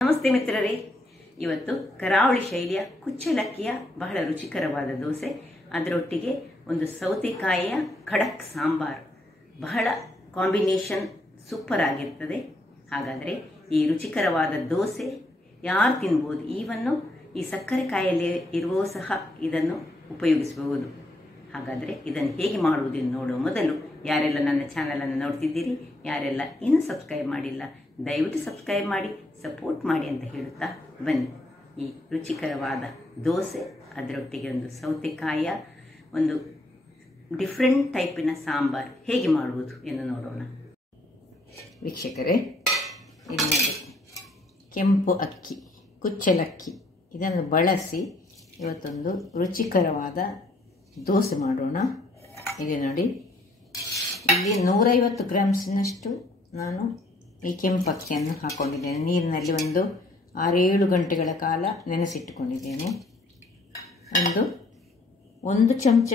ನಮಸ್ತೆ ಮಿತ್ರರೇ, ಇವತ್ತು ಕರಾವಳಿ ಶೈಲಿಯ ಕುಚ್ಚಲಕ್ಕಿಯ ಬಹಳ ರುಚಿಕರವಾದ ದೋಸೆ, ಅದರೊಟ್ಟಿಗೆ ಒಂದು ಸೌತೆಕಾಯಿಯ ಖಡಕ್ ಸಾಂಬಾರ್. ಬಹಳ ಕಾಂಬಿನೇಷನ್ ಸೂಪರ್ ಆಗಿರ್ತದೆ. ಹಾಗಾದರೆ ಈ ರುಚಿಕರವಾದ ದೋಸೆ ಯಾರು ತಿನ್ಬೋದು? ಈವನ್ನು ಈ ಸಕ್ಕರೆ ಕಾಯಿಲೆ ಇರುವ ಸಹ ಇದನ್ನು ಉಪಯೋಗಿಸಬಹುದು. ಹಾಗಾದರೆ ಇದನ್ನು ಹೇಗೆ ಮಾಡುವುದೆಂದು ನೋಡುವ ಮೊದಲು ಯಾರೆಲ್ಲ ನನ್ನ ಚಾನಲನ್ನು ನೋಡ್ತಿದ್ದೀರಿ, ಯಾರೆಲ್ಲ ಇನ್ನೂ ಸಬ್ಸ್ಕ್ರೈಬ್ ಮಾಡಿಲ್ಲ, ದಯವಿಟ್ಟು ಸಬ್ಸ್ಕ್ರೈಬ್ ಮಾಡಿ, ಸಪೋರ್ಟ್ ಮಾಡಿ ಅಂತ ಹೇಳುತ್ತಾ ಬನ್ನಿ. ಈ ರುಚಿಕರವಾದ ದೋಸೆ, ಅದರೊಟ್ಟಿಗೆ ಒಂದು ಸೌತೆಕಾಯಿಯ ಒಂದು ಡಿಫ್ರೆಂಟ್ ಟೈಪಿನ ಸಾಂಬಾರ್ ಹೇಗೆ ಮಾಡುವುದು ಎಂದು ನೋಡೋಣ. ವೀಕ್ಷಕರೇ, ಇಲ್ಲಿ ಕೆಂಪು ಅಕ್ಕಿ, ಕುಚ್ಚಲಕ್ಕಿ, ಇದನ್ನು ಬಳಸಿ ಇವತ್ತೊಂದು ರುಚಿಕರವಾದ ದೋಸೆ ಮಾಡೋಣ. ಇಲ್ಲಿ ನೋಡಿ, ಇಲ್ಲಿ 150 ಗ್ರಾಮ್ಸ್ನಷ್ಟು ನಾನು ಈ ಕೆಂಪಕ್ಕಿಯನ್ನು ಹಾಕೊಂಡಿದ್ದೇನೆ. ನೀರಿನಲ್ಲಿ ಒಂದು 6-7 ಗಂಟೆಗಳ ಕಾಲ ನೆನೆಸಿಟ್ಟುಕೊಂಡಿದ್ದೇನೆ. ಒಂದು ಚಮಚ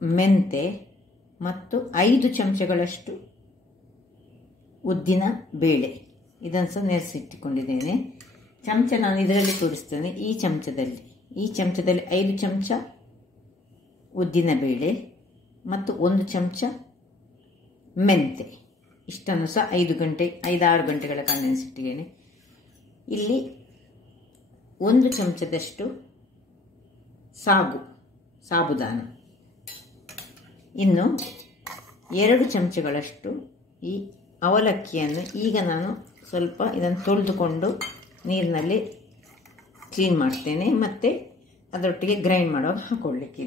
ಮೆಂತೆ ಮತ್ತು 5 ಚಮಚಗಳಷ್ಟು ಉದ್ದಿನ ಬೇಳೆ, ಇದನ್ನು ಸಹ ನೆನೆಸಿಟ್ಟುಕೊಂಡಿದ್ದೇನೆ. ಚಮಚ ನಾನು ಇದರಲ್ಲಿ ತೋರಿಸ್ತೇನೆ. ಈ ಚಮಚದಲ್ಲಿ 5 ಚಮಚ ಉದ್ದಿನ ಬೇಳೆ ಮತ್ತು 1 ಚಮಚ ಮೆಂತೆ, ಇಷ್ಟನ್ನು ಸಹ 5-6 ಗಂಟೆಗಳ ಕಾಲ ನೆನೆಸಿಟ್ಟಿದ್ದೇನೆ. ಇಲ್ಲಿ 1 ಚಮಚದಷ್ಟು ಸಾಬುದಾನ, ಇನ್ನು 2 ಚಮಚಗಳಷ್ಟು ಈ ಅವಲಕ್ಕಿಯನ್ನು ಈಗ ನಾನು ಸ್ವಲ್ಪ ಇದನ್ನು ತೊಳೆದುಕೊಂಡು ನೀರಿನಲ್ಲಿ ಕ್ಲೀನ್ ಮಾಡ್ತೇನೆ. ಮತ್ತು ಅದರೊಟ್ಟಿಗೆ ಗ್ರೈಂಡ್ ಮಾಡುವಾಗ ಹಾಕೊಳ್ಳಿಕ್ಕೆ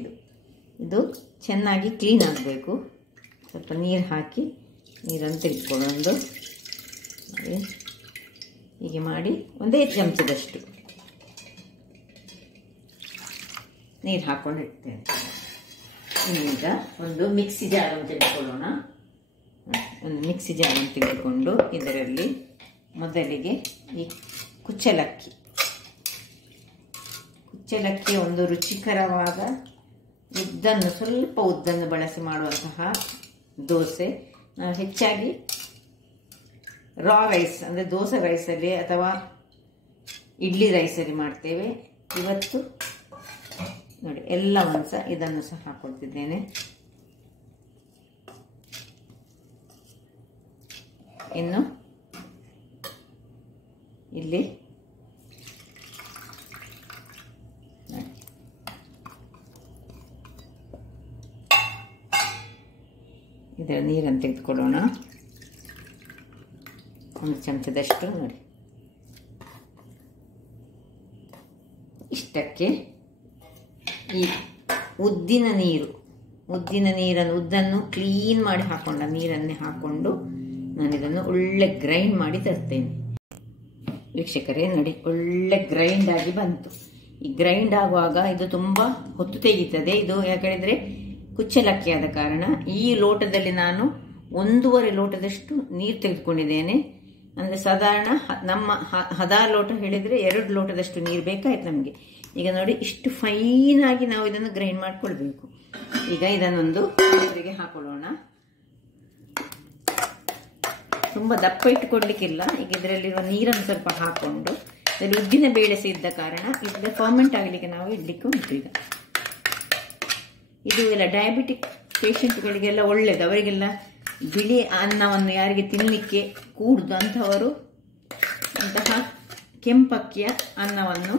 ಇದು ಚೆನ್ನಾಗಿ ಕ್ಲೀನ್ ಆಗಬೇಕು. ಸ್ವಲ್ಪ ನೀರು ಹಾಕಿ ನೀರನ್ನು ತೆಗೆದುಕೊಂಡು ಹೀಗೆ ಮಾಡಿ 1 ಚಮಚದಷ್ಟು ನೀರು ಹಾಕ್ಕೊಂಡು ಇಡ್ತೇನೆ. ಈಗ ಒಂದು ಮಿಕ್ಸಿ ಜಾರನ್ನು ತೆಗೆದುಕೊಳ್ಳೋಣ. ಒಂದು ಮಿಕ್ಸಿ ಜಾರನ್ನು ತೆಗೆದುಕೊಂಡು ಇದರಲ್ಲಿ ಮೊದಲಿಗೆ ಈ ಕುಚ್ಚಲಕ್ಕಿ ಒಂದು ರುಚಿಕರವಾದ ಸ್ವಲ್ಪ ಉದ್ದನ್ನು ಬಳಸಿ ಮಾಡುವಂತಹ ದೋಸೆ. ನಾವು ಹೆಚ್ಚಾಗಿ ರಾ ರೈಸ್ ಅಂದರೆ ದೋಸೆ ರೈಸಲ್ಲಿ ಅಥವಾ ಇಡ್ಲಿ ರೈಸಲ್ಲಿ ಮಾಡ್ತೇವೆ. ಇವತ್ತು ನೋಡಿ ಎಲ್ಲವನ್ನು ಸಹ ಇದನ್ನು ಸಹ ಹಾಕೊಳ್ತಿದ್ದೇನೆ. ಇನ್ನು ಇಲ್ಲಿ ಇದರ ನೀರನ್ನು ತೆಗೆದುಕೊಳ್ಳೋಣ. 1 ಚಮಚದಷ್ಟು ನೋಡಿ. ಇಷ್ಟಕ್ಕೆ ಈ ಉದ್ದನ್ನು ಕ್ಲೀನ್ ಮಾಡಿ ಹಾಕೊಂಡ ನೀರನ್ನೇ ಹಾಕ್ಕೊಂಡು ನಾನು ಇದನ್ನು ಒಳ್ಳೆ ಗ್ರೈಂಡ್ ಮಾಡಿ ತರ್ತೇನೆ. ವೀಕ್ಷಕರೇ ನೋಡಿ, ಒಳ್ಳೆ ಗ್ರೈಂಡ್ ಆಗಿ ಬಂತು. ಈ ಗ್ರೈಂಡ್ ಆಗುವಾಗ ಇದು ತುಂಬ ಹೊತ್ತು ತೆಗೀತದೆ. ಇದು ಯಾಕಂದರೆ ಕುಚ್ಚಲಕ್ಕಿ ಆದ ಕಾರಣ ಈ ಲೋಟದಲ್ಲಿ ನಾನು 1.5 ಲೋಟದಷ್ಟು ನೀರು ತೆಗೆದುಕೊಂಡಿದ್ದೇನೆ. ಅಂದರೆ ಸಾಧಾರಣ ನಮ್ಮ 16 ಲೋಟ ಹೇಳಿದರೆ 2 ಲೋಟದಷ್ಟು ನೀರು ಬೇಕಾಯ್ತು ನಮಗೆ. ಈಗ ನೋಡಿ, ಇಷ್ಟು ಫೈನಾಗಿ ನಾವು ಇದನ್ನು ಗ್ರೈಂಡ್ ಮಾಡಿಕೊಳ್ಬೇಕು. ಈಗ ಇದನ್ನೊಂದು ಪಾತ್ರೆಗೆ ಹಾಕೊಳ್ಳೋಣ. ತುಂಬ ದಪ್ಪ ಇಟ್ಟುಕೊಡ್ಲಿಕ್ಕಿಲ್ಲ. ಈಗ ಇದರಲ್ಲಿರುವ ನೀರನ್ನು ಸ್ವಲ್ಪ ಹಾಕೊಂಡು, ಇದರಲ್ಲಿ ಉದ್ದಿನ ಬೇಳೆ ಇದ್ದ ಕಾರಣ ಇದರ ಫರ್ಮೆಂಟ್ ಆಗಲಿಕ್ಕೆ ನಾವು ಇಡ್ಲಿಕ್ಕೆ ಉಂಟು. ಈಗ ಇದು ಎಲ್ಲ ಡಯಾಬಿಟಿಕ್ ಪೇಷಂಟ್ಗಳಿಗೆಲ್ಲ ಒಳ್ಳೆಯದು. ಅವರಿಗೆಲ್ಲ ಬಿಳಿ ಅನ್ನವನ್ನು ಯಾರಿಗೆ ತಿನ್ನಲಿಕ್ಕೆ ಕೂಡುದು ಅಂಥವರು ಅಂತಹ ಕೆಂಪಕ್ಕಿಯ ಅನ್ನವನ್ನು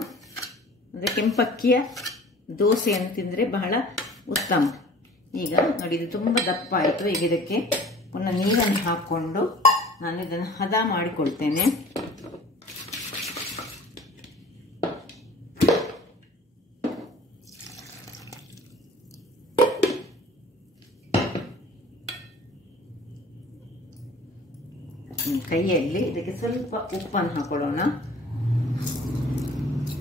ಅಂದರೆ ಕೆಂಪಕ್ಕಿಯ ದೋಸೆಯನ್ನು ತಿಂದರೆ ಬಹಳ ಉತ್ತಮ. ಈಗ ನೋಡಿ, ಇದು ತುಂಬ ದಪ್ಪ ಆಯಿತು. ಈಗ ಇದಕ್ಕೆ ಪುನಃ ನೀರನ್ನು ಹಾಕ್ಕೊಂಡು ನಾನು ಇದನ್ನು ಹದ ಮಾಡಿಕೊಳ್ತೇನೆ. ಕೈಯಲ್ಲಿ ಇದಕ್ಕೆ ಸ್ವಲ್ಪ ಉಪ್ಪನ್ನು ಹಾಕೊಳ್ಳೋಣ.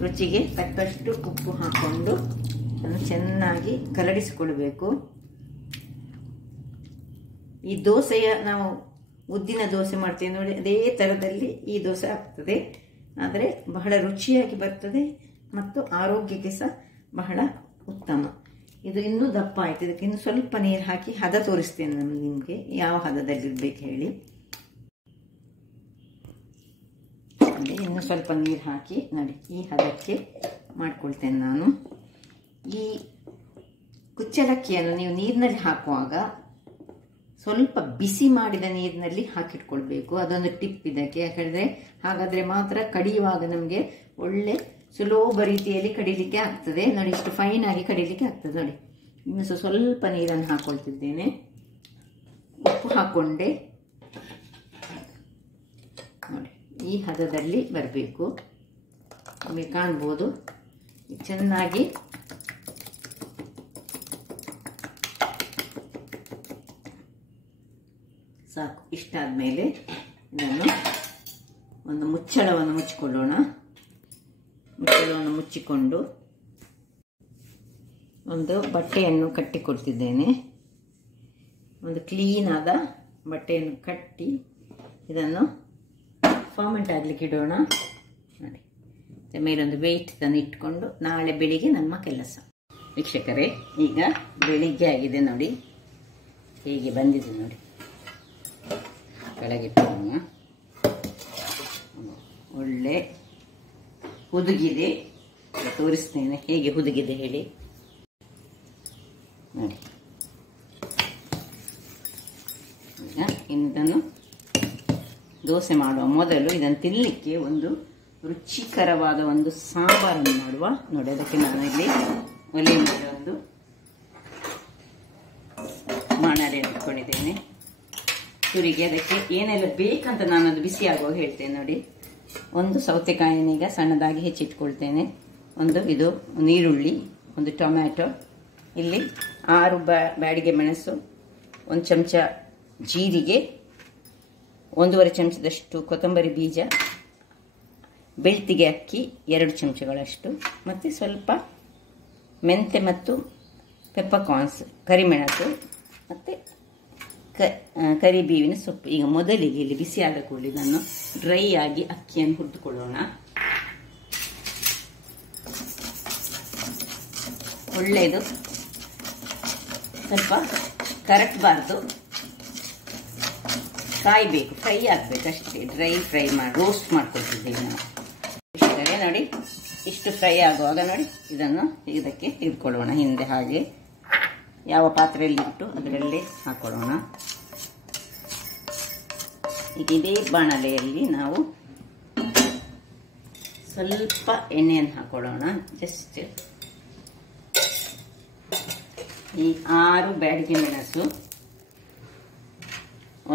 ರುಚಿಗೆ ತಕ್ಕಷ್ಟು ಉಪ್ಪು ಹಾಕ್ಕೊಂಡು ಅದನ್ನು ಚೆನ್ನಾಗಿ ಕಲಡಿಸಿಕೊಳ್ಬೇಕು. ಈ ದೋಸೆಯ ನಾವು ಉದ್ದಿನ ದೋಸೆ ಮಾಡ್ತೇವೆ ನೋಡಿ, ಅದೇ ಥರದಲ್ಲಿ ಈ ದೋಸೆ ಆಗ್ತದೆ. ಆದರೆ ಬಹಳ ರುಚಿಯಾಗಿ ಬರ್ತದೆ ಮತ್ತು ಆರೋಗ್ಯಕ್ಕೆ ಸಹ ಬಹಳ ಉತ್ತಮ. ಇದು ಇನ್ನೂ ದಪ್ಪ ಆಯ್ತು. ಇದಕ್ಕೆ ಇನ್ನು ಸ್ವಲ್ಪ ನೀರು ಹಾಕಿ ಹದ ತೋರಿಸ್ತೇನೆ ನಾನು ನಿಮಗೆ, ಯಾವ ಹದದಲ್ಲಿರ್ಬೇಕು ಹೇಳಿ. ಇನ್ನು ಸ್ವಲ್ಪ ನೀರು ಹಾಕಿ ನೋಡಿ ಈ ಹದಕ್ಕೆ ಮಾಡ್ಕೊಳ್ತೇನೆ ನಾನು. ಈ ಕುಚ್ಚಲಕ್ಕಿಯನ್ನು ನೀವು ನೀರಿನಲ್ಲಿ ಹಾಕುವಾಗ ಸ್ವಲ್ಪ ಬಿಸಿ ಮಾಡಿದ ನೀರಿನಲ್ಲಿ ಹಾಕಿಟ್ಕೊಳ್ಬೇಕು. ಅದೊಂದು ಟಿಪ್ ಇದಕ್ಕೆ. ಯಾಕಂದರೆ ಹಾಗಾದರೆ ಮಾತ್ರ ಕಡಿಯುವಾಗ ನಮಗೆ ಒಳ್ಳೆ ಸುಲಭ ರೀತಿಯಲ್ಲಿ ಕಡಿಲಿಕ್ಕೆ ಆಗ್ತದೆ. ನೋಡಿ ಇಷ್ಟು ಫೈನ್ ಆಗಿ ಕಡಿಲಿಕ್ಕೆ ಆಗ್ತದೆ. ನೋಡಿ ಇನ್ನು ಸ್ವಲ್ಪ ನೀರನ್ನು ಹಾಕೊಳ್ತಿದ್ದೇನೆ. ಉಪ್ಪು ಹಾಕ್ಕೊಂಡೆ. ನೋಡಿ ಈ ಹದದಲ್ಲಿ ಬರಬೇಕು. ನಿಮಗೆ ಕಾಣ್ಬೋದು ಚೆನ್ನಾಗಿ ಸಾಕು. ಇಷ್ಟಾದಮೇಲೆ ಇದನ್ನು ಒಂದು ಮುಚ್ಚಳವನ್ನು ಮುಚ್ಚಿಕೊಳ್ಳೋಣ. ಮುಚ್ಚಳವನ್ನು ಮುಚ್ಚಿಕೊಂಡು ಒಂದು ಬಟ್ಟೆಯನ್ನು ಕಟ್ಟಿಕೊಳ್ತಿದ್ದೇನೆ. ಒಂದು ಕ್ಲೀನಾದ ಬಟ್ಟೆಯನ್ನು ಕಟ್ಟಿ ಇದನ್ನು ಫರ್ಮೆಂಟ್ ಆಗಲಿಕ್ಕೆ ಇಡೋಣ. ನೋಡಿ ಮೇಲೊಂದು ವೆಯ್ಟ್ ತಂದು ಇಟ್ಕೊಂಡು ನಾಳೆ ಬೆಳಿಗ್ಗೆ ನಮ್ಮ ಕೆಲಸ. ವೀಕ್ಷಕರೇ, ಈಗ ಬೆಳಿಗ್ಗೆ ಆಗಿದೆ ನೋಡಿ, ಹೇಗೆ ಬಂದಿದೆ ನೋಡಿ. ಕೆಳಗಿಟ್ಟೋಣ. ಒಳ್ಳೆ ಹುದುಗಿದೆ. ತೋರಿಸ್ತೇನೆ ಹೇಗೆ ಹುದುಗಿದೆ ಹೇಳಿ. ನೋಡಿ ಈಗ ಇದನ್ನು ದೋಸೆ ಮಾಡುವ ಮೊದಲು ಇದನ್ನು ತಿನ್ನಲಿಕ್ಕೆ ಒಂದು ರುಚಿಕರವಾದ ಒಂದು ಸಾಂಬಾರನ್ನು ಮಾಡುವ. ನೋಡಿ ಅದಕ್ಕೆ ನಾನು ಇಲ್ಲಿ ಒಲೆ ಮೇಲೆ ಒಂದು ಮಾಣಲೆ ಇಟ್ಕೊಂಡಿದ್ದೇನೆ. ತುರಿಗೆ ಅದಕ್ಕೆ ಏನೆಲ್ಲ ಬೇಕಂತ ನಾನು ಅದು ಬಿಸಿ ಆಗುವಾಗ ಹೇಳ್ತೇನೆ. ನೋಡಿ ಒಂದು ಸೌತೆಕಾಯಿನೀಗ ಸಣ್ಣದಾಗಿ ಹೆಚ್ಚಿಟ್ಕೊಳ್ತೇನೆ. ಒಂದು ಇದು ನೀರುಳ್ಳಿ, ಒಂದು ಟೊಮ್ಯಾಟೊ, ಇಲ್ಲಿ 6 ಬ್ಯಾಡಿಗೆ ಮೆಣಸು, 1 ಚಮಚ ಜೀರಿಗೆ, 1.5 ಚಮಚದಷ್ಟು ಕೊತ್ತಂಬರಿ ಬೀಜ, ಬೆಳ್ತಿಗೆ ಅಕ್ಕಿ 2 ಚಮಚಗಳಷ್ಟು, ಮತ್ತು ಸ್ವಲ್ಪ ಮೆಂತೆ ಮತ್ತು ಪೆಪ್ಪರ್ಕಾರ್ನ್ಸ್ ಕರಿಮೆಣಸು ಮತ್ತು ಕರಿಬೇವಿನ ಸೊಪ್ಪು. ಈಗ ಮೊದಲಿಗೆ ಇಲ್ಲಿ ಬಿಸಿ ಆದ ಕೂಡಲೇ ಇದನ್ನು ಡ್ರೈ ಆಗಿ ಅಕ್ಕಿಯನ್ನು ಹುರಿದುಕೊಳ್ಳೋಣ. ಒಳ್ಳೆಯದು, ಸ್ವಲ್ಪ ಕರಕಬಾರ್ದು, ಕಾಯಬೇಕು, ಫ್ರೈ ಆಗಬೇಕು ಅಷ್ಟೇ. ಡ್ರೈ ಫ್ರೈ ಮಾಡಿ ರೋಸ್ಟ್ ಮಾಡ್ಕೊಳ್ತಿದ್ದೇವೆ ನಾವು. ಇಷ್ಟೇ ನೋಡಿ, ಇಷ್ಟು ಫ್ರೈ ಆಗುವಾಗ ನೋಡಿ ಇದನ್ನು ಇದಕ್ಕೆ ಇಟ್ಕೊಳ್ಳೋಣ. ಹಿಂದೆ ಹಾಗೆ ಯಾವ ಪಾತ್ರೆಯಲ್ಲಿ ಇಟ್ಟು ಅದರಲ್ಲೇ ಹಾಕೊಳ್ಳೋಣ. ಈಗ ಇದೇ ಬಾಣಲೆಯಲ್ಲಿ ನಾವು ಸ್ವಲ್ಪ ಎಣ್ಣೆಯನ್ನು ಹಾಕೊಳ್ಳೋಣ. ಜಸ್ಟ್ ಈ 6 ಬ್ಯಾಡಿಗೆ ಮೆಣಸು,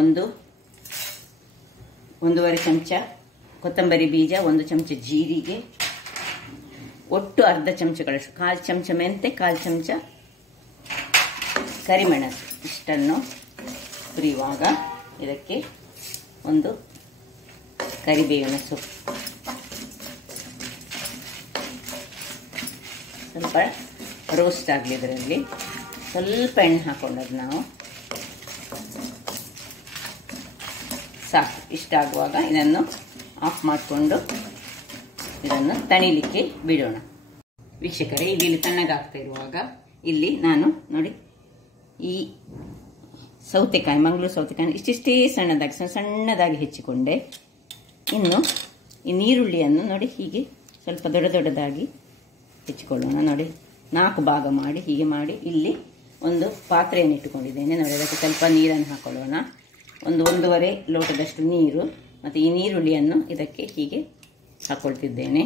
1.5 ಚಮಚ ಕೊತ್ತಂಬರಿ ಬೀಜ, 1 ಚಮಚ ಜೀರಿಗೆ, ಒಟ್ಟು ಅರ್ಧ ಚಮಚಗಳಷ್ಟು, 1/4 ಚಮಚ ಮೆಂತೆ, 1/4 ಚಮಚ ಕರಿಮೆಣಸು. ಇಷ್ಟನ್ನು ಹುರಿಯುವಾಗ ಇದಕ್ಕೆ ಒಂದು ಕರಿಬೇವಿನ ಸೊಪ್ಪು, ಸ್ವಲ್ಪ ರೋಸ್ಟ್ ಆಗಲಿ. ಇದರಲ್ಲಿ ಸ್ವಲ್ಪ ಎಣ್ಣೆ ಹಾಕೊಂಡದ್ದು ನಾವು ಸಾಕು. ಇಷ್ಟಾಗುವಾಗ ಇದನ್ನು ಆಫ್ ಮಾಡಿಕೊಂಡು ಇದನ್ನು ತಣಿಲಿಕ್ಕೆ ಬಿಡೋಣ. ವೀಕ್ಷಕರೇ, ಇಲ್ಲಿ ತಣ್ಣಗಾಗ್ತಾ ಇರುವಾಗ ಇಲ್ಲಿ ನಾನು ನೋಡಿ ಈ ಸೌತೆಕಾಯಿ, ಮಂಗಳೂರು ಸೌತೆಕಾಯಿ ಇಷ್ಟಿಷ್ಟೇ ಸಣ್ಣದಾಗಿ ಹೆಚ್ಚಿಕೊಂಡೆ. ಇನ್ನು ಈ ನೀರುಳ್ಳಿಯನ್ನು ನೋಡಿ ಹೀಗೆ ಸ್ವಲ್ಪ ದೊಡ್ಡದಾಗಿ ಹೆಚ್ಚಿಕೊಳ್ಳೋಣ. ನೋಡಿ 4 ಭಾಗ ಮಾಡಿ ಹೀಗೆ ಮಾಡಿ ಇಲ್ಲಿ ಒಂದು ಪಾತ್ರೆಯನ್ನು ಇಟ್ಟುಕೊಂಡಿದ್ದೇನೆ. ನೋಡಿ ಅದಕ್ಕೆ ಸ್ವಲ್ಪ ನೀರನ್ನು ಹಾಕೊಳ್ಳೋಣ. 1.5 ಲೋಟದಷ್ಟು ನೀರು, ಮತ್ತು ಈ ನೀರುಳ್ಳಿಯನ್ನು ಇದಕ್ಕೆ ಹೀಗೆ ಹಾಕೊಳ್ತಿದ್ದೇನೆ.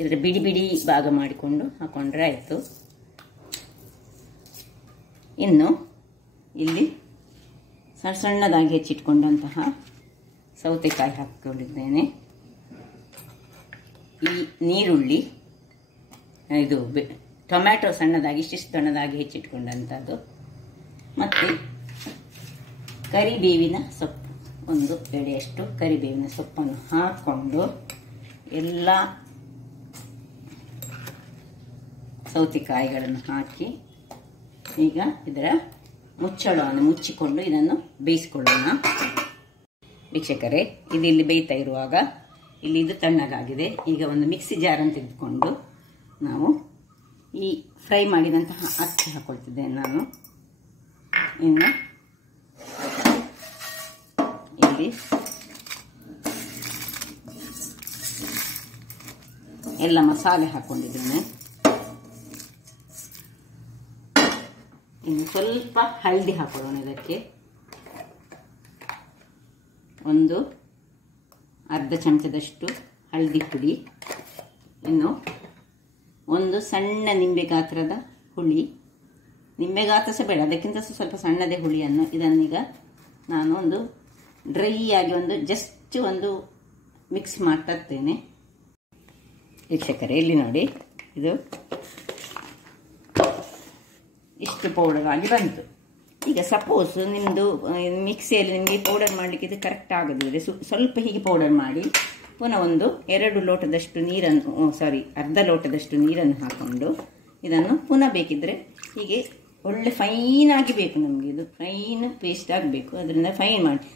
ಇದರ ಬಿಡಿ ಭಾಗ ಮಾಡಿಕೊಂಡು ಹಾಕೊಂಡ್ರೆ ಆಯಿತು. ಇನ್ನು ಇಲ್ಲಿ ಸಣ್ಣದಾಗಿ ಹೆಚ್ಚಿಟ್ಕೊಂಡಂತಹ ಸೌತೆಕಾಯಿ ಹಾಕಿಕೊಂಡಿದ್ದೇನೆ. ಈ ನೀರುಳ್ಳಿ, ಇದು ಟೊಮ್ಯಾಟೊ ಸಣ್ಣದಾಗಿ ಇಷ್ಟಿಷ್ಟು ಸಣ್ಣದಾಗಿ ಹೆಚ್ಚಿಟ್ಕೊಂಡಂಥದ್ದು, ಮತ್ತು ಕರಿಬೇವಿನ ಸೊಪ್ಪು, 1 ಎಳೆಯಷ್ಟು ಕರಿಬೇವಿನ ಸೊಪ್ಪನ್ನು ಹಾಕ್ಕೊಂಡು ಎಲ್ಲ ಸೌತೆಕಾಯಿಗಳನ್ನು ಹಾಕಿ ಈಗ ಇದರ ಮುಚ್ಚಳವನ್ನು ಮುಚ್ಚಿಕೊಂಡು ಇದನ್ನು ಬೇಯಿಸಿಕೊಳ್ಳೋಣ. ವೀಕ್ಷಕರೇ, ಇದು ಇಲ್ಲಿ ಬೇಯ್ತಾ ಇರುವಾಗ ಇಲ್ಲಿ ಇದು ತಣ್ಣಗಾಗಿದೆ. ಈಗ ಒಂದು ಮಿಕ್ಸಿ ಜಾರನ್ನು ತೆಗೆದುಕೊಂಡು ನಾವು ಈ ಫ್ರೈ ಮಾಡಿದಂತಹ ಅಕ್ಕಿ ಹಾಕೊಳ್ತಿದ್ದೇನೆ ನಾನು. ಇನ್ನು ಇಲ್ಲಿ ಎಲ್ಲ ಮಸಾಲೆ ಹಾಕೊಂಡಿದ್ದೇನೆ. ಇನ್ನು ಸ್ವಲ್ಪ ಹಳದಿ ಹಾಕೊಳ್ಳೋಣ. ಇದಕ್ಕೆ ಒಂದು ಅರ್ಧ ಚಮಚದಷ್ಟು ಹಳದಿ ಪುಡಿ, ಇನ್ನು ಒಂದು ಸಣ್ಣ ನಿಂಬೆ ಗಾತ್ರದ ಹುಳಿ, ನಿಂಬೆ ಗಾತ್ರ ಸಹ ಬೇಡ, ಅದಕ್ಕಿಂತ ಸ್ವಲ್ಪ ಸಣ್ಣದೇ ಹುಳಿಯನ್ನು ಇದನ್ನೀಗ ನಾನು ಒಂದು ಡ್ರೈ ಆಗಿ ಒಂದು ಜಸ್ಟ್ ಒಂದು ಮಿಕ್ಸ್ ಮಾಡ್ತಾ ಇರ್ತೇನೆ. ವೀಕ್ಷಕರೇ, ಇಲ್ಲಿ ನೋಡಿ, ಇದು ಇಷ್ಟು ಪೌಡರ್ ಆಗಿ ಬಂತು. ಈಗ ಸಪೋಸ್ ನಿಮ್ಮದು ಮಿಕ್ಸಿಯಲ್ಲಿ ನಿಮಗೆ ಪೌಡರ್ ಮಾಡಲಿಕ್ಕೆ ಇದು ಕರೆಕ್ಟ್ ಆಗದಿದ್ರೆ ಸ್ವಲ್ಪ ಹೀಗೆ ಪೌಡರ್ ಮಾಡಿ ಪುನಃ ಒಂದು 2 ಲೋಟದಷ್ಟು ನೀರನ್ನು ಅರ್ಧ ಲೋಟದಷ್ಟು ನೀರನ್ನು ಹಾಕ್ಕೊಂಡು ಇದನ್ನು ಪುನಃ ಬೇಕಿದ್ರೆ ಹೀಗೆ ಒಳ್ಳೆ ಫೈನ್ ಆಗಿ ಬೇಕು ನಮಗೆ. ಇದು ಫೈನ್ ಪೇಸ್ಟ್ ಆಗಬೇಕು. ಅದರಿಂದ ಫೈನ್ ಮಾಡಿ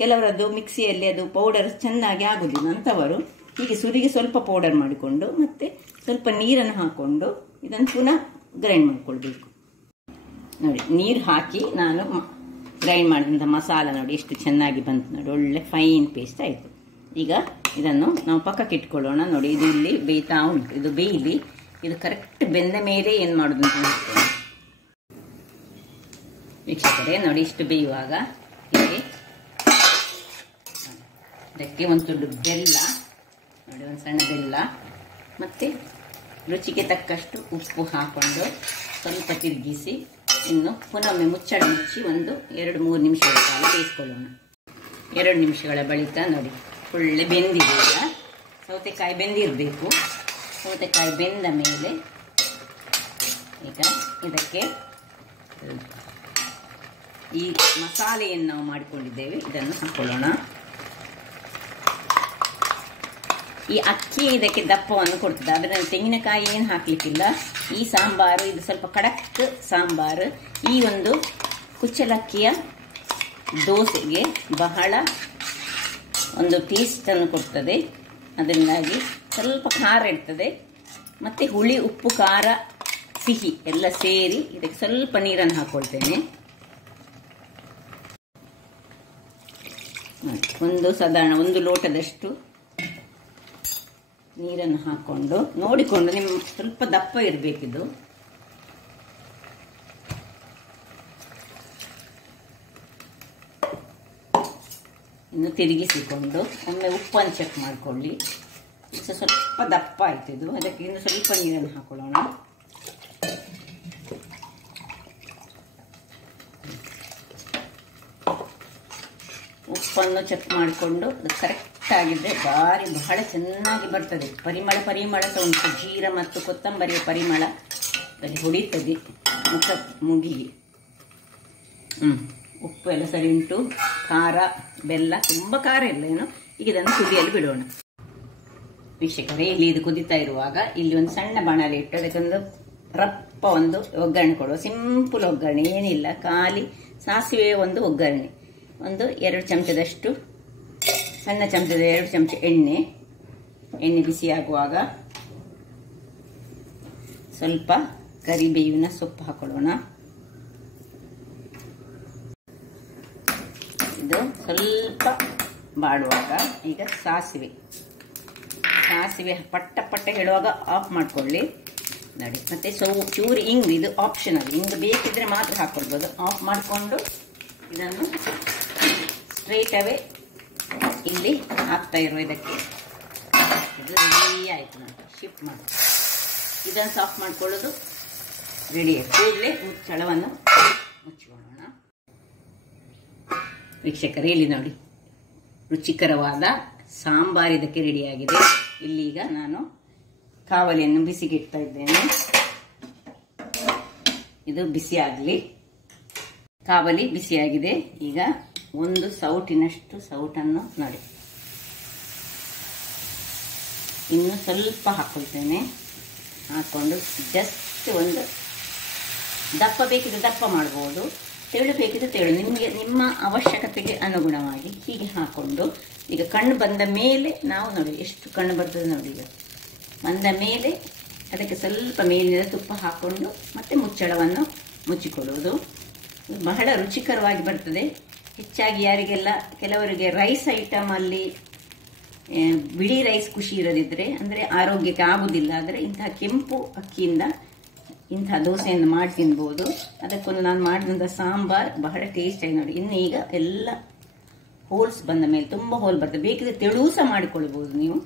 ಕೆಲವರದ್ದು ಮಿಕ್ಸಿಯಲ್ಲಿ ಅದು ಪೌಡರ್ ಚೆನ್ನಾಗಿ ಆಗೋದಿಲ್ಲ ಅಂಥವರು ಹೀಗೆ ಸುರಿಗೆ ಸ್ವಲ್ಪ ಪೌಡರ್ ಮಾಡಿಕೊಂಡು ಮತ್ತೆ ಸ್ವಲ್ಪ ನೀರನ್ನು ಹಾಕ್ಕೊಂಡು ಇದನ್ನು ಪುನಃ ಗ್ರೈಂಡ್ ಮಾಡಿಕೊಳ್ಬೇಕು. ನೋಡಿ, ನೀರು ಹಾಕಿ ನಾನು ಗ್ರೈಂಡ್ ಮಾಡಿದಂಥ ಮಸಾಲ ನೋಡಿ ಎಷ್ಟು ಚೆನ್ನಾಗಿ ಬಂತು ನೋಡಿ, ಒಳ್ಳೆ ಫೈನ್ ಪೇಸ್ಟ್ ಆಯಿತು. ಈಗ ಇದನ್ನು ನಾವು ಪಕ್ಕಕ್ಕೆ ಇಟ್ಕೊಳ್ಳೋಣ. ನೋಡಿ, ಇದು ಇಲ್ಲಿ ಬೇಯ್ತಾ ಉಂಟು. ಇದು ಬೇಯಲಿ. ಇದು ಕರೆಕ್ಟ್ ಬೆಂದ ಮೇಲೆ ಏನು ಮಾಡೋದು ಅಂತ ನೋಡ್ತೇನೆ. ವೀಕ್ಷಕರೇ ನೋಡಿ, ಇಷ್ಟು ಬೇಯುವಾಗ ಇದಕ್ಕೆ ಒಂದು ತುಂಡು ಬೆಲ್ಲ ನೋಡಿ, ಒಂದು ಸಣ್ಣ ಬೆಲ್ಲ ಮತ್ತು ರುಚಿಗೆ ತಕ್ಕಷ್ಟು ಉಪ್ಪು ಹಾಕ್ಕೊಂಡು ಸ್ವಲ್ಪ ತಿರುಗಿಸಿ ಇನ್ನು ಪುನೊಮ್ಮೆ ಮುಚ್ಚಳ ಮುಚ್ಚಿ ಒಂದು 2-3 ನಿಮಿಷಗಳ ಕಾಲ ಬೇಯಿಸ್ಕೊಳ್ಳೋಣ. 2 ನಿಮಿಷಗಳ ಬಳಿಕ ನೋಡಿ ಒಳ್ಳೆ ಬೆಂದಿದೆ. ಈಗ ಸೌತೆಕಾಯಿ ಬೆಂದಿರಬೇಕು. ಸೌತೆಕಾಯಿ ಬೆಂದ ಮೇಲೆ ಈಗ ಇದಕ್ಕೆ ಈ ಮಸಾಲೆಯನ್ನು ನಾವು ಮಾಡಿಕೊಂಡಿದ್ದೇವೆ ಇದನ್ನು ಹಾಕೊಳ್ಳೋಣ. ಈ ಅಕ್ಕಿ ಇದಕ್ಕೆ ದಪ್ಪವನ್ನು ಕೊಡ್ತದೆ. ಅದರಲ್ಲಿ ತೆಂಗಿನಕಾಯಿ ಏನು ಹಾಕ್ಲಿಕ್ಕಿಲ್ಲ. ಈ ಸಾಂಬಾರು ಇದು ಸ್ವಲ್ಪ ಖಡಕ್ ಸಾಂಬಾರು. ಈ ಒಂದು ಕುಚ್ಚಲಕ್ಕಿಯ ದೋಸೆಗೆ ಬಹಳ ಒಂದು ಟೇಸ್ಟನ್ನು ಕೊಡ್ತದೆ. ಅದರಿಂದಾಗಿ ಸ್ವಲ್ಪ ಖಾರ ಇರ್ತದೆ ಮತ್ತು ಹುಳಿ, ಉಪ್ಪು, ಖಾರ, ಸಿಹಿ ಎಲ್ಲ ಸೇರಿ ಇದಕ್ಕೆ ಸ್ವಲ್ಪ ನೀರನ್ನು ಹಾಕ್ಕೊಳ್ತೇನೆ. ಒಂದು ಸಾಧಾರಣ 1 ಲೋಟದಷ್ಟು ನೀರನ್ನು ಹಾಕ್ಕೊಂಡು ನೋಡಿಕೊಂಡು ನಿಮ್ಮ ಸ್ವಲ್ಪ ದಪ್ಪ ಇರಬೇಕಿದು. ಇನ್ನು ತಿರುಗಿಸಿಕೊಂಡು ಒಮ್ಮೆ ಉಪ್ಪನ್ನು ಚೆಕ್ ಮಾಡಿಕೊಳ್ಳಿ. ಸ್ವಲ್ಪ ದಪ್ಪ ಆಯ್ತು ಇದು. ಅದಕ್ಕೆ ಇನ್ನು ಸ್ವಲ್ಪ ನೀರನ್ನು ಹಾಕೊಳ್ಳೋಣ. ಉಪ್ಪನ್ನು ಚೆಕ್ ಮಾಡಿಕೊಂಡು ಅದು ಕರೆಕ್ಟ್ ಆಗಿದ್ರೆ ಬಹಳ ಚೆನ್ನಾಗಿ ಬರ್ತದೆ. ಪರಿಮಳ ಸಹ ಉಂಟು. ಜೀರ ಮತ್ತು ಕೊತ್ತಂಬರಿಯ ಪರಿಮಳ ಅಲ್ಲಿ ಹೊಡಿತದೆ ಮುಗಿಗೆ. ಉಪ್ಪು ಎಲ್ಲ ಸರಿ ಉಂಟು. ಖಾರ, ಬೆಲ್ಲ ತುಂಬ ಖಾರ ಇಲ್ಲ ಏನು. ಈಗ ಇದನ್ನು ಕುದಿಯಲು ಬಿಡೋಣ. ವೀಕ್ಷಕರೇ, ಇಲ್ಲಿ ಇದು ಕುದಿತಾ ಇರುವಾಗ ಇಲ್ಲಿ ಒಂದು ಸಣ್ಣ ಬಾಣಲೆ ಇಟ್ಟು ಅದಕ್ಕೊಂದು ರಪ್ಪ ಒಂದು ಒಗ್ಗರಣೆ ಕೊಡುವ. ಸಿಂಪಲ್ ಒಗ್ಗರಣೆ, ಏನಿಲ್ಲ. ಖಾಲಿ ಸಾಸಿವೆ ಒಂದು ಒಗ್ಗರಣೆ, ಒಂದು 2 ಚಮಚದಷ್ಟು ಸಣ್ಣ ಚಮಚದ 2 ಚಮಚ ಎಣ್ಣೆ ಬಿಸಿಯಾಗುವಾಗ ಸ್ವಲ್ಪ ಕರಿಬೇವಿನ ಸೊಪ್ಪು ಹಾಕೊಳ್ಳೋಣ. ಇದು ಸ್ವಲ್ಪ ಬಾಡುವಾಗ ಈಗ ಸಾಸಿವೆ ಪಟ್ಟ ಹೇಳುವಾಗ ಆಫ್ ಮಾಡ್ಕೊಳ್ಳಿ ನೋಡಿ. ಮತ್ತೆ ಚೂರು ಇಂಗು, ಇದು ಆಪ್ಷನಲ್. ಇಂಗು ಬೇಕಿದ್ರೆ ಮಾತ್ರ ಹಾಕೊಳ್ಬೋದು. ಆಫ್ ಮಾಡಿಕೊಂಡು ಇದನ್ನು ಸ್ಟ್ರೈಟ್ ಅವೇ ಇಲ್ಲಿ ಹಾಕ್ತಾ ಇರುವ ಇದಕ್ಕೆ ಇದು ರೆಡಿ ಆಯಿತು ನೋಡಿ. ಶಿಫ್ಟ್ ಮಾಡಿ ಇದನ್ನು ಸಾಫ್ ಮಾಡ್ಕೊಳ್ಳೋದು ರೆಡಿ. ಕೂಡಲೇ ಮುಚ್ಚಳವನ್ನು ಮುಚ್ಚಿಕೊಳ್ಳೋಣ. ವೀಕ್ಷಕರೇ, ಇಲ್ಲಿ ನೋಡಿ ರುಚಿಕರವಾದ ಸಾಂಬಾರು ಇದಕ್ಕೆ ರೆಡಿಯಾಗಿದೆ. ಇಲ್ಲೀಗ ನಾನು ಕಾವಲಿಯನ್ನು ಬಿಸಿಗೆ ಇಡ್ತಾ ಇದ್ದೇನೆ. ಇದು ಬಿಸಿ ಆಗಲಿ. ಕಾವಲಿ ಬಿಸಿಯಾಗಿದೆ. ಈಗ ಒಂದು ಸೌಟಿನಷ್ಟು ಸೌಟನ್ನು ನೋಡಿ ಇನ್ನು ಸ್ವಲ್ಪ ಹಾಕೊಳ್ತೇನೆ. ಹಾಕ್ಕೊಂಡು ಜಸ್ಟ್ ಒಂದು ದಪ್ಪ ಬೇಕಿದ್ರೆ ದಪ್ಪ ಮಾಡ್ಬೋದು, ತೆಳು ಬೇಕಿದ್ರೆ ತೆಳು, ನಿಮಗೆ ನಿಮ್ಮ ಅವಶ್ಯಕತೆಗೆ ಅನುಗುಣವಾಗಿ ಹೀಗೆ ಹಾಕ್ಕೊಂಡು ಈಗ ಕಣ್ಣು ಬಂದ ಮೇಲೆ ನಾವು ನೋಡಿ ಎಷ್ಟು ಕಣ್ಣು ಬರ್ತದೆ ನೋಡಿ. ಈಗ ಬಂದ ಮೇಲೆ ಅದಕ್ಕೆ ಸ್ವಲ್ಪ ಮೇಲಿನ ತುಪ್ಪ ಹಾಕ್ಕೊಂಡು ಮತ್ತೆ ಮುಚ್ಚಳವನ್ನು ಮುಚ್ಚಿಕೊಳ್ಳುವುದು. ಬಹಳ ರುಚಿಕರವಾಗಿ ಬರ್ತದೆ. ಹೆಚ್ಚಾಗಿ ಯಾರಿಗೆಲ್ಲ ಕೆಲವರಿಗೆ ರೈಸ್ ಐಟಮಲ್ಲಿ ಬಿಳಿ ರೈಸ್ ಖುಷಿ ಇರದಿದ್ರೆ ಅಂದರೆ ಆರೋಗ್ಯಕ್ಕೆ ಆಗುವುದಿಲ್ಲ ಆದರೆ ಇಂತಹ ಕೆಂಪು ಅಕ್ಕಿಯಿಂದ ಇಂತಹ ದೋಸೆಯನ್ನು ಮಾಡಿ ತಿನ್ಬೋದು. ಅದಕ್ಕೊಂದು ನಾನು ಮಾಡಿದಂಥ ಸಾಂಬಾರ್ ಬಹಳ ಟೇಸ್ಟ್ ಆಗಿ ನೋಡಿ. ಇನ್ನು ಈಗ ಎಲ್ಲ ಹೋಲ್ಸ್ ಬಂದ ಮೇಲೆ ತುಂಬ ಹೋಲ್ ಬರ್ತದೆ. ಬೇಕಿದ್ರೆ ತೆಳು ಸಹ ಮಾಡಿಕೊಳ್ಬೋದು, ನೀವು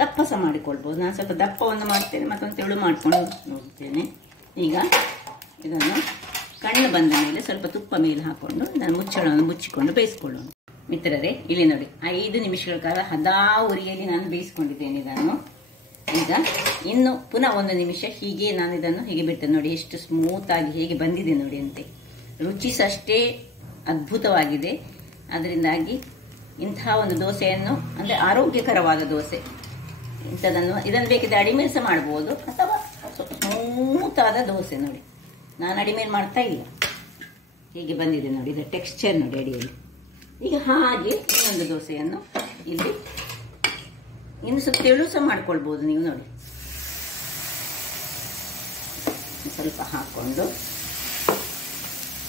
ದಪ್ಪ ಸಹ ಮಾಡಿಕೊಳ್ಬೋದು. ನಾನು ಸ್ವಲ್ಪ ದಪ್ಪವನ್ನು ಮಾಡ್ತೇನೆ, ಮತ್ತೊಂದು ತೆಳು ಮಾಡ್ಕೊಂಡು ನೋಡ್ತೇನೆ. ಈಗ ಇದನ್ನು ಕಣ್ಣು ಬಂದ ಮೇಲೆ ಸ್ವಲ್ಪ ತುಪ್ಪ ಮೇಲೆ ಹಾಕೊಂಡು ನಾನು ಮುಚ್ಚಳವನ್ನು ಮುಚ್ಚಿಕೊಂಡು ಬೇಯಿಸ್ಕೊಳ್ಳೋಣ. ಮಿತ್ರರೇ, ಇಲ್ಲಿ ನೋಡಿ 5 ನಿಮಿಷಗಳ ಕಾಲ ಹದಾ ಉರಿಯಲ್ಲಿ ನಾನು ಬೇಯಿಸ್ಕೊಂಡಿದ್ದೇನೆ ಇದನ್ನು. ಈಗ ಇನ್ನು ಪುನಃ 1 ನಿಮಿಷ ಹೀಗೆ ನಾನು ಇದನ್ನು ಹೀಗೆ ಬಿಡ್ತೇನೆ. ನೋಡಿ ಎಷ್ಟು ಸ್ಮೂತ್ ಆಗಿ ಹೇಗೆ ಬಂದಿದೆ ನೋಡಿ ಅಂತೆ. ರುಚಿ ಸಹ ಅಷ್ಟೇ ಅದ್ಭುತವಾಗಿದೆ. ಅದರಿಂದಾಗಿ ಇಂತಹ ಒಂದು ದೋಸೆಯನ್ನು ಅಂದರೆ ಆರೋಗ್ಯಕರವಾದ ದೋಸೆ ಇದನ್ನು ಬೇಕಿದ್ರೆ ಅಡಿಮೇಲೆ ಸಹ ಮಾಡ್ಬೋದು, ಅಥವಾ ಸ್ಮೂತ್ ಆದ ದೋಸೆ ನೋಡಿ. ನಾನು ಅಡಿಮೇಲೆ ಮಾಡ್ತಾ ಇಲ್ಲ, ಹೀಗೆ ಬಂದಿದೆ ನೋಡಿ. ಇದರ ಟೆಕ್ಸ್ಚರ್ ನೋಡಿ ಅಡಿಯಲ್ಲಿ. ಈಗ ಹಾಗೆ ಇನ್ನೊಂದು ದೋಸೆಯನ್ನು ಇಲ್ಲಿ ಇನ್ನು ಸ್ವಲ್ಪ ತೆಳು ಸಹ ಮಾಡ್ಕೊಳ್ಬೋದು ನೀವು ನೋಡಿ. ಸ್ವಲ್ಪ ಹಾಕೊಂಡು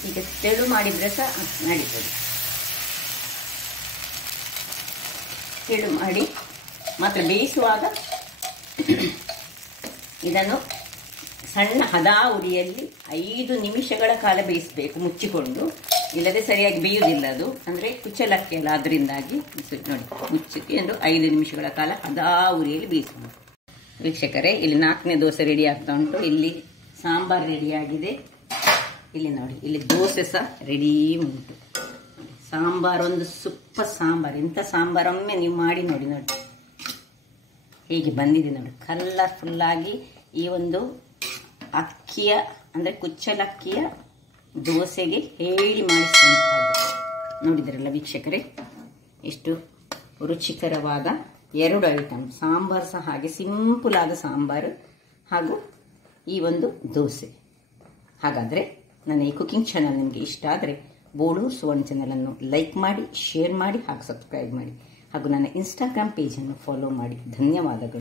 ಈಗ ತೆಳು ಮಾಡಿದ್ರೆ ಸಹ ನಡೀತದೆ. ತೆಳು ಮಾಡಿ ಮಾತ್ರ ಬೇಯಿಸುವಾಗ ಇದನ್ನು ಸಣ್ಣ ಹದಾ ಉರಿಯಲ್ಲಿ 5 ನಿಮಿಷಗಳ ಕಾಲ ಬೇಯಿಸಬೇಕು ಮುಚ್ಚಿಕೊಂಡು. ಇಲ್ಲದೆ ಸರಿಯಾಗಿ ಬೇಯುವುದಿಲ್ಲ ಅದು, ಅಂದರೆ ಕುಚ್ಚಲಕ್ಕಿ ಅಲ್ಲ, ಅದರಿಂದಾಗಿ ನೋಡಿ ಮುಚ್ಚಿಕೊಂಡು 5 ನಿಮಿಷಗಳ ಕಾಲ ಹದಾ ಉರಿಯಲ್ಲಿ ಬೇಯಿಸಬೇಕು. ವೀಕ್ಷಕರೇ, ಇಲ್ಲಿ 4ನೇ ದೋಸೆ ರೆಡಿ ಆಗ್ತಾ ಉಂಟು. ಇಲ್ಲಿ ಸಾಂಬಾರ್ ರೆಡಿ ಆಗಿದೆ. ಇಲ್ಲಿ ನೋಡಿ, ಇಲ್ಲಿ ದೋಸೆ ಸಹ ರೆಡಿ ಉಂಟು. ಸಾಂಬಾರ್ ಒಂದು ಸೂಪರ್ ಸಾಂಬಾರ್. ಇಂಥ ಸಾಂಬಾರೊಮ್ಮೆ ನೀವು ಮಾಡಿ ನೋಡಿ. ನೋಡಿ ಹೇಗೆ ಬಂದಿದೆ ನೋಡಿ, ಕಲರ್ಫುಲ್ ಆಗಿ. ಈ ಒಂದು ಅಕ್ಕಿಯ ಅಂದರೆ ಕುಚ್ಚಲಕ್ಕಿಯ ದೋಸೆಗೆ ಹೇಳಿ ಮಾಡಿಸಿದಂಥದ್ದು ನೋಡಿದ್ರಲ್ಲ ವೀಕ್ಷಕರೇ, ಎಷ್ಟು ರುಚಿಕರವಾದ 2 ಐಟಮ್. ಸಾಂಬಾರ್ ಸಹ ಹಾಗೆ ಸಿಂಪಲ್ ಆದ ಸಾಂಬಾರು ಹಾಗೂ ಈ ಒಂದು ದೋಸೆ. ಹಾಗಾದರೆ ನನ್ನ ಈ ಕುಕಿಂಗ್ ಚಾನಲ್ ನಿಮಗೆ ಇಷ್ಟ ಆದರೆ ಬೋಳೂರು ಸುವರ್ಣ ಚಾನಲನ್ನು ಲೈಕ್ ಮಾಡಿ, ಶೇರ್ ಮಾಡಿ ಹಾಗೂ ಸಬ್ಸ್ಕ್ರೈಬ್ ಮಾಡಿ ಹಾಗೂ ನನ್ನ ಇನ್ಸ್ಟಾಗ್ರಾಮ್ ಪೇಜನ್ನು ಫಾಲೋ ಮಾಡಿ. ಧನ್ಯವಾದಗಳು.